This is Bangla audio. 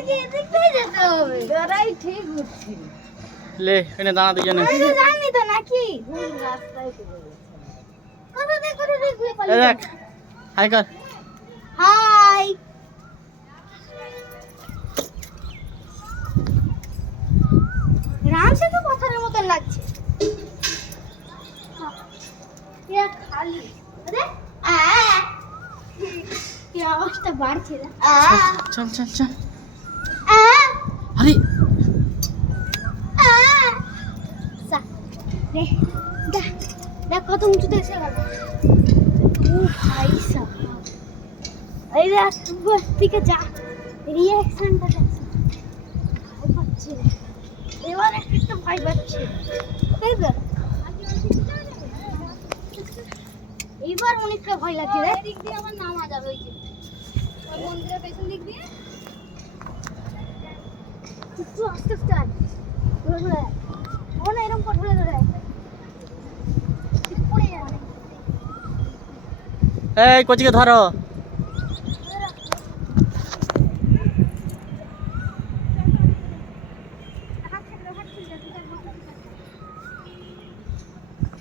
থেকে এদিকে যেতে হবে ওরাই ঠিক হচ্ছে লে এখানে দাঁড়া দুজনে জানি তো নাকি ভুল রাস্তায় চলে গেছে কোথা থেকে ঘুরে এই পালিয়ে দেখ হাই কর হাই রামসে তো পাথরের মতন লাগছে ইয়া খালি আরে কি আওয়াজটা বাড়ছে না চল চল চল আরে দেখ কত উঁচুতে এসে গেল ও ভাই সাহেব এই দেখ থেকে যা রিয়াকশনটা দেখ ভয় পাচ্ছে এবার একটু ভয় পাচ্ছে তাই তো এইবার অনেকটা ভয় লাগছে রে দিক দিয়ে আবার নামা যাবে ওই যে ওই মন্দিরের পেছন দিক দিয়ে একটু আস্তে আস্তে ধরে ধরে মনে এরকম করে ধরে ধরে পড়ে যাবে এই কোচিকে ধরো